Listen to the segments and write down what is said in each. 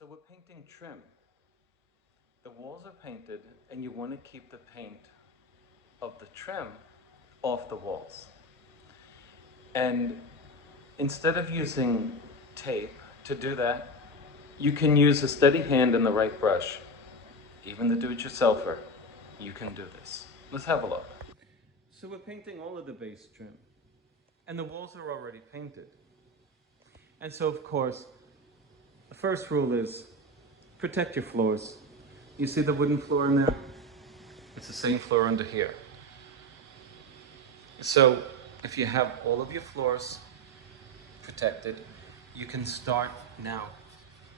So we're painting trim. The walls are painted and you want to keep the paint of the trim off the walls. And instead of using tape to do that, you can use a steady hand and the right brush. Even the do-it-yourselfer, you can do this. Let's have a look. So we're painting all of the base trim, and the walls are already painted. And so, of course, the first rule is protect your floors. You see the wooden floor in there? It's the same floor under here. So if you have all of your floors protected, you can start now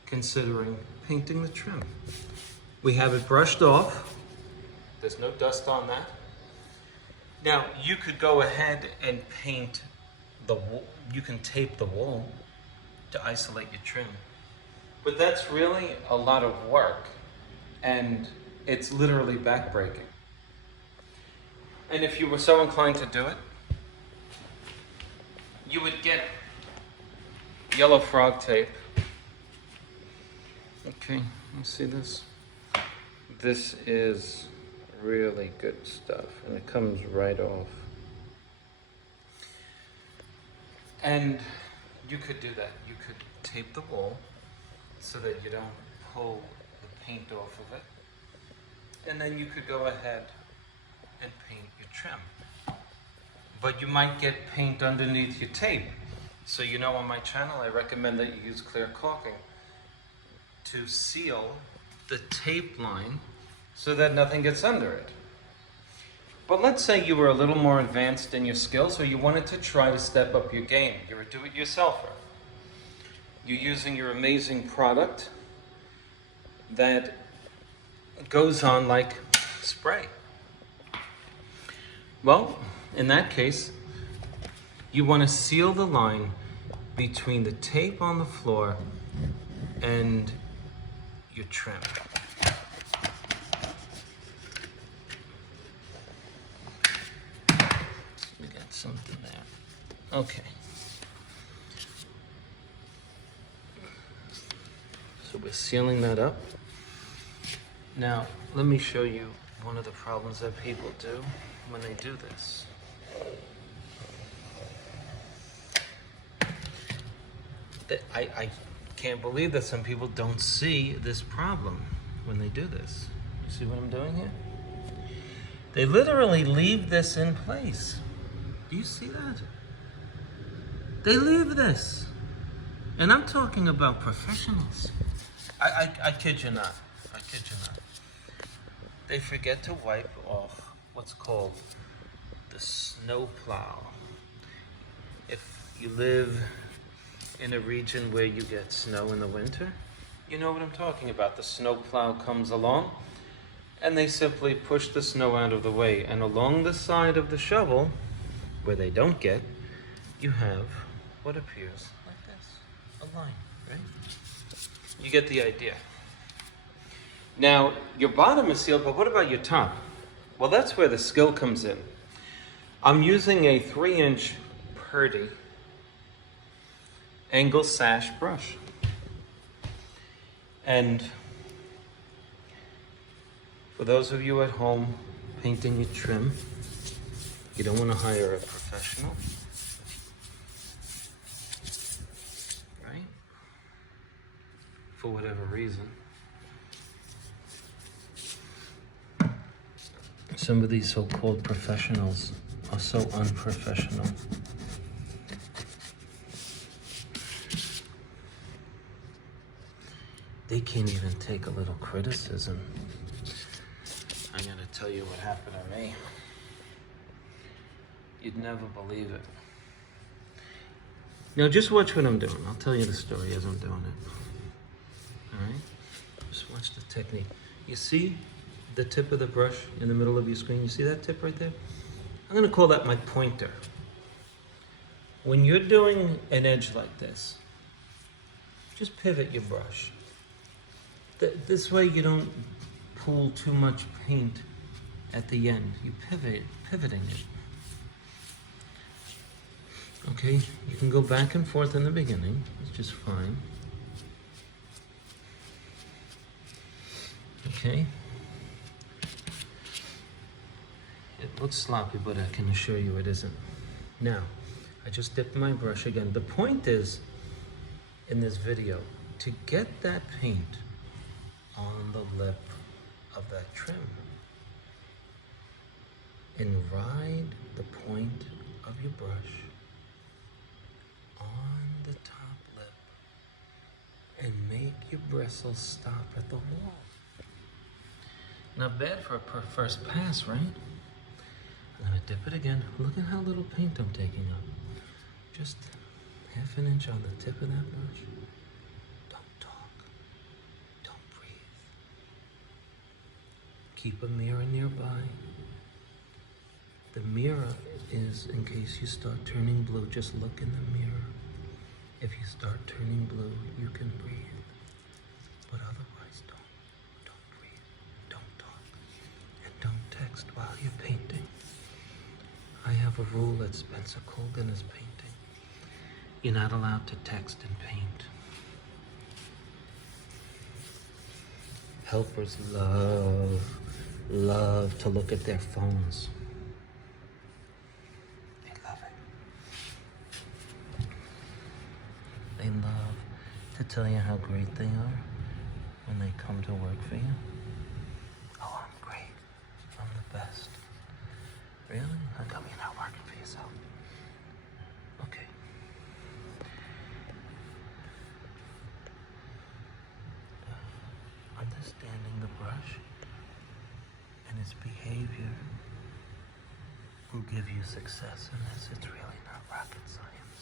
considering painting the trim. We have it brushed off. There's no dust on that. Now you could go ahead and paint the wall. You can tape the wall to isolate your trim. But that's really a lot of work, and it's literally backbreaking. And if you were so inclined to do it, you would get yellow frog tape. Okay, you see this? This is really good stuff, and it comes right off. And you could do that. You could tape the wall so that you don't pull the paint off of it. And then you could go ahead and paint your trim. But you might get paint underneath your tape. So you know, on my channel I recommend that you use clear caulking to seal the tape line so that nothing gets under it. But let's say you were a little more advanced in your skills, or you wanted to try to step up your game. You're a do-it-yourselfer. You're using your amazing product that goes on like spray. Well, in that case, you want to seal the line between the tape on the floor and your trim. We got something there. Okay. So we're sealing that up. Now, let me show you one of the problems that people do when they do this. I can't believe that some people don't see this problem when they do this. You see what I'm doing here? They literally leave this in place. Do you see that? They leave this. And I'm talking about professionals. I kid you not. I kid you not. They forget to wipe off what's called the snow plow. If you live in a region where you get snow in the winter, you know what I'm talking about. The snow plow comes along and they simply push the snow out of the way. And along the side of the shovel, where they don't get, you have what appears like this, a line, right? You get the idea. Now, your bottom is sealed, but what about your top? Well, that's where the skill comes in. I'm using a 3-inch Purdy angle sash brush. And for those of you at home painting your trim, you don't want to hire a professional, right? For whatever reason. Some of these so-called professionals are so unprofessional. They can't even take a little criticism. I'm gonna tell you what happened to me. You'd never believe it. Now just watch what I'm doing. I'll tell you the story as I'm doing it. All right? Just watch the technique. You see the tip of the brush in the middle of your screen? You see that tip right there? I'm gonna call that my pointer. When you're doing an edge like this, just pivot your brush. This way you don't pull too much paint at the end. You pivoting it. Okay, you can go back and forth in the beginning, it's just fine. Okay. It looks sloppy, but I can assure you it isn't. Now, I just dipped my brush again. The point is, in this video, to get that paint on the lip of that trim and ride the point of your brush on the top lip and make your bristles stop at the wall. Not bad for a first pass, right? I'm gonna dip it again. Look at how little paint I'm taking up. Just half an inch on the tip of that brush. Don't talk. Don't breathe. Keep a mirror nearby. The mirror is in case you start turning blue. Just look in the mirror. If you start turning blue, you can breathe. But otherwise, don't breathe. Don't talk. And don't text while you're painting. I have a rule that Spencer Colgan is painting. You're not allowed to text and paint. Helpers love to look at their phones. They love it. They love to tell you how great they are when they come to work for you. Oh, I'm great. I'm the best. Really? How come you're not working for yourself? Okay. Understanding the brush and its behavior will give you success in this. It's really not rocket science.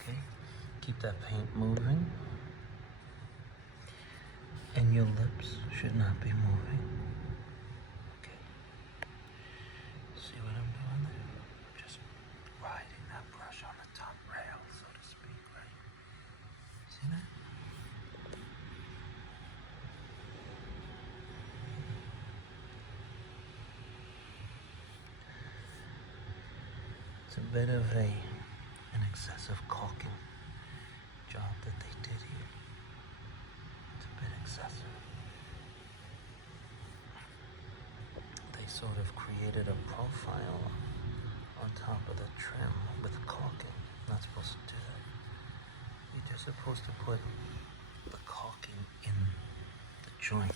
Okay? Keep that paint moving. And your lips should not be moving. Okay. See what I'm doing there? I'm just riding that brush on the top rail, so to speak, right? See that? It's a bit of an excessive caulking job that they did here. It's a bit excessive. They sort of created a profile on top of the trim with caulking. Not supposed to do that. You're just supposed to put the caulking in the joint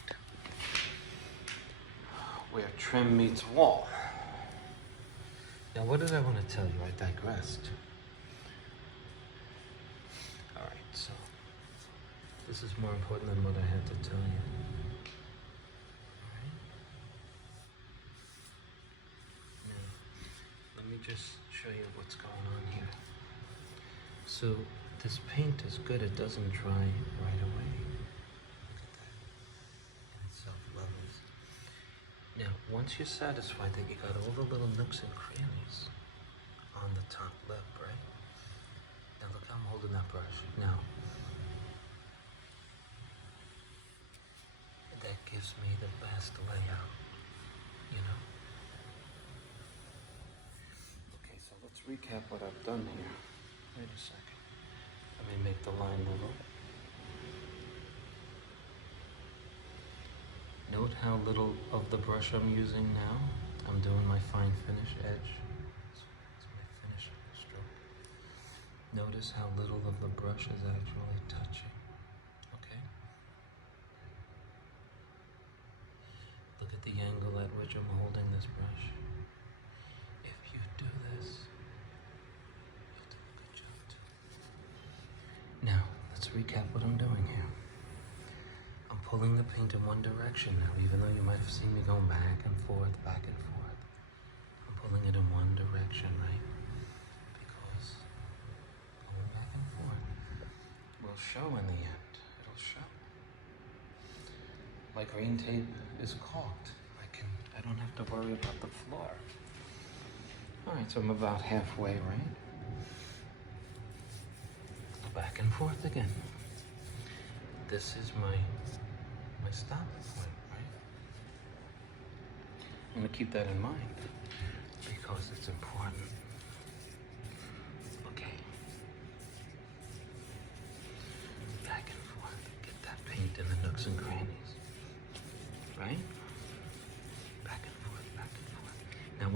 where trim meets wall. Now, what did I want to tell you? I digressed. All right, so this is more important than what I had to tell you. All right. Now, let me just show you what's going on here. So this paint is good. It doesn't dry right away. Look at that. And it self-levels. Now, once you're satisfied that you got all the little nooks and crannies on the top lip, right? Now look how I'm holding that brush. Now, that gives me the best layout, you know? Okay, so let's recap what I've done here. Wait a second. Let me make the line level. Note how little of the brush I'm using now. I'm doing my fine finish edge. It's my finish stroke. Notice how little of the brush is actually touching. Okay? Look at the angle at which I'm holding this brush. If you do this, you'll do a good job too. Now, let's recap what I'm doing here. I'm pulling the paint in one direction now, even though you might have seen me going back and forth, back and forth. I'm pulling it in one direction, right? Because going back and forth will show in the end. It'll show. My green tape is caulked. I don't have to worry about the floor. All right, so I'm about halfway, right? Back and forth again. This is my stop point, right? I'm gonna keep that in mind because it's important. Okay. Back and forth. Get that paint in the nooks and crannies.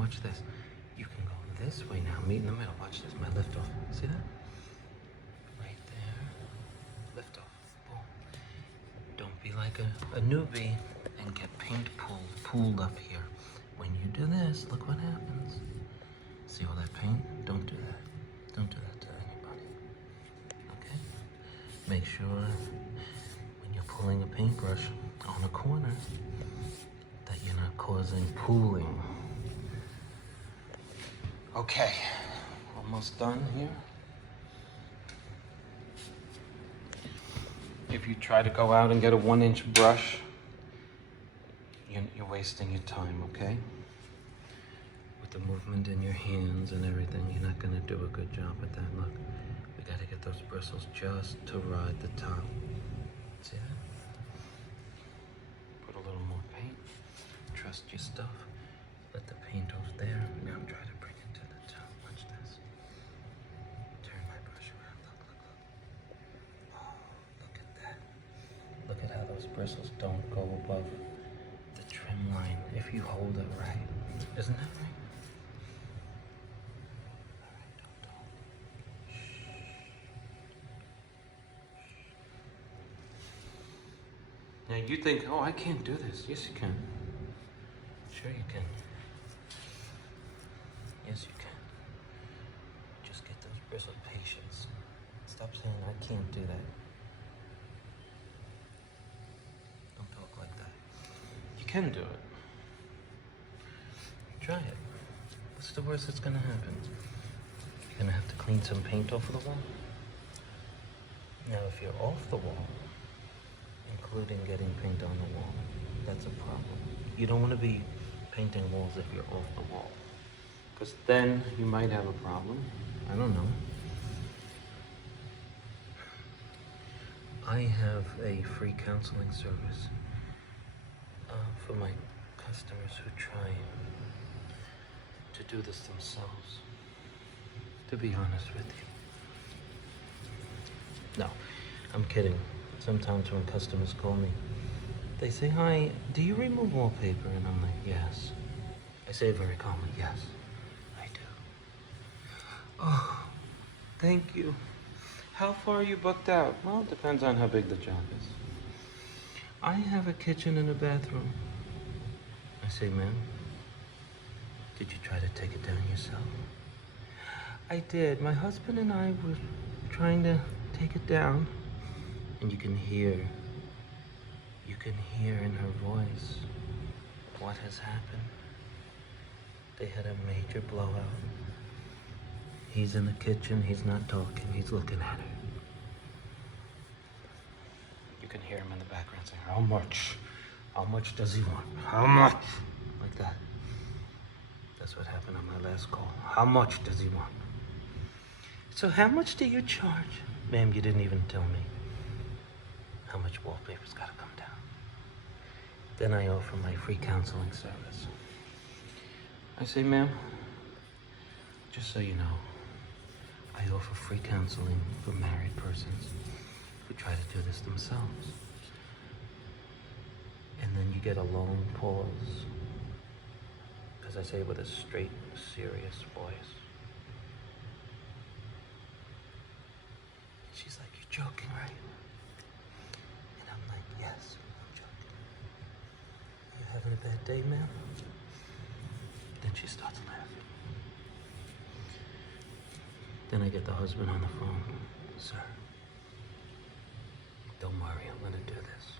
watch this. You can go this way now. Meet in the middle. Watch this. My lift off. See that? Right there. Lift off. Boom. Don't be like a newbie and get paint pooled up here. When you do this, look what happens. See all that paint? Don't do that. Don't do that to anybody. Okay? Make sure when you're pulling a paintbrush on a corner that you're not causing pooling. Okay, almost done here. If you try to go out and get a 1-inch brush, you're wasting your time, okay? With the movement in your hands and everything, you're not gonna do a good job at that. Look, we gotta get those bristles just to ride the top. See that? Put a little more paint. Trust your stuff. Let the paint off there. Now try to bring it to the top. Watch this. Turn my brush around. Look, look, look. Oh, look at that. Look at how those bristles don't go above the trim line if you hold it right. Isn't that right? Now you think, oh, I can't do this. Yes, you can. Sure you can. Yes, you can. Just get those bristles. Patience. Stop saying, I can't do that. Don't talk like that. You can do it. Try it. What's the worst that's gonna happen? You're gonna have to clean some paint off of the wall. Now, if you're off the wall, including getting paint on the wall, that's a problem. You don't want to be painting walls if you're off the wall, because then you might have a problem. I don't know. I have a free counseling service for my customers who try to do this themselves, to be honest with you. No, I'm kidding. Sometimes when customers call me, they say, hi, do you remove wallpaper? And I'm like, yes. I say very calmly, yes, I do. Oh, thank you. How far are you booked out? Well, it depends on how big the job is. I have a kitchen and a bathroom. I say, ma'am, did you try to take it down yourself? I did. My husband and I were trying to take it down. And you can hear in her voice what has happened. They had a major blowout. He's in the kitchen, he's not talking, he's looking at her. You can hear him in the background saying, how much? How much does he want? How much? Like that. That's what happened on my last call. How much does he want? So how much do you charge? Ma'am, you didn't even tell me how much wallpaper's gotta come down. Then I offer my free counseling service. I say, ma'am, just so you know, I offer free counseling for married persons who try to do this themselves. And then you get a long pause, because I say it with a straight, serious voice. She's like, you're joking, right? And I'm like, yes, I'm joking. You having a bad day, ma'am? Then she starts laughing. Then I get the husband on the phone. Sir, don't worry, I'm gonna do this.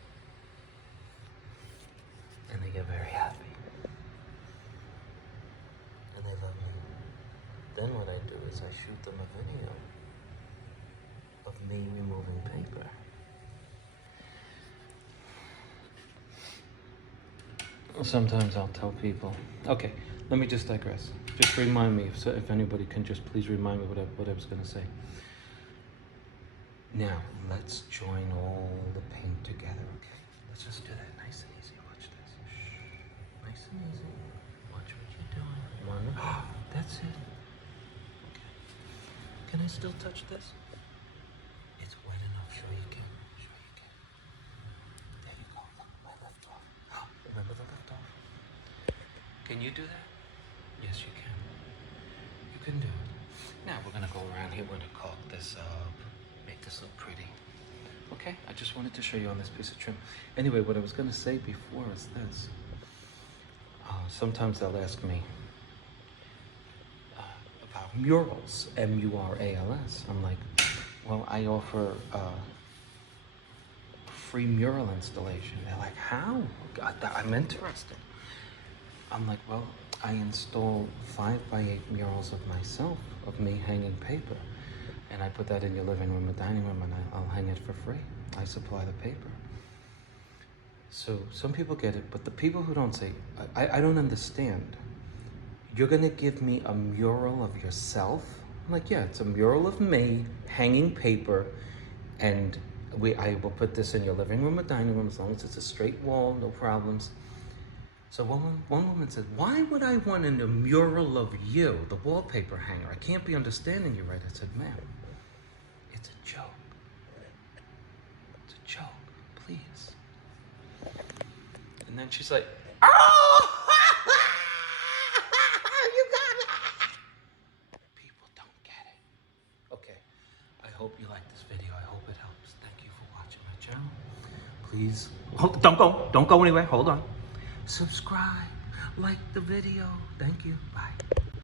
And they get very happy. And they love me. Then what I do is I shoot them a video of me removing paper. Sometimes I'll tell people, okay, let me just digress. Just remind me, if anybody can just please remind me what I was gonna say. Now, let's join all the paint together, okay? Let's just do that nice and easy. Watch this. Shh. Nice and easy. Watch what you're doing. One. That's it. Okay. Can I still touch this? It's wet enough. Sure you can. Sure you can. There you go. Look, my lift off. Remember the lift off? Can you do that? Yes, you can. You can do it. Now we're gonna go around here. We're gonna caulk this up, make this look pretty. Okay, I just wanted to show you on this piece of trim. Anyway, what I was gonna say before is this. Sometimes they'll ask me about murals, M-U-R-A-L-S. I'm like, well, I offer free mural installation. They're like, how? I'm interested. I'm like, well, I install 5x8 murals of myself, of me hanging paper. And I put that in your living room or dining room, and I'll hang it for free. I supply the paper. So some people get it, but the people who don't say, I don't understand. You're gonna give me a mural of yourself? I'm like, yeah, it's a mural of me hanging paper, and I will put this in your living room or dining room as long as it's a straight wall, no problems. So one woman said, why would I want a mural of you, the wallpaper hanger? I can't be understanding you right. I said, ma'am, it's a joke. It's a joke, please. And then she's like, oh, you got it. People don't get it. Okay, I hope you like this video. I hope it helps. Thank you for watching my channel. Please, don't go anywhere. Hold on. Subscribe, like the video. Thank you. Bye.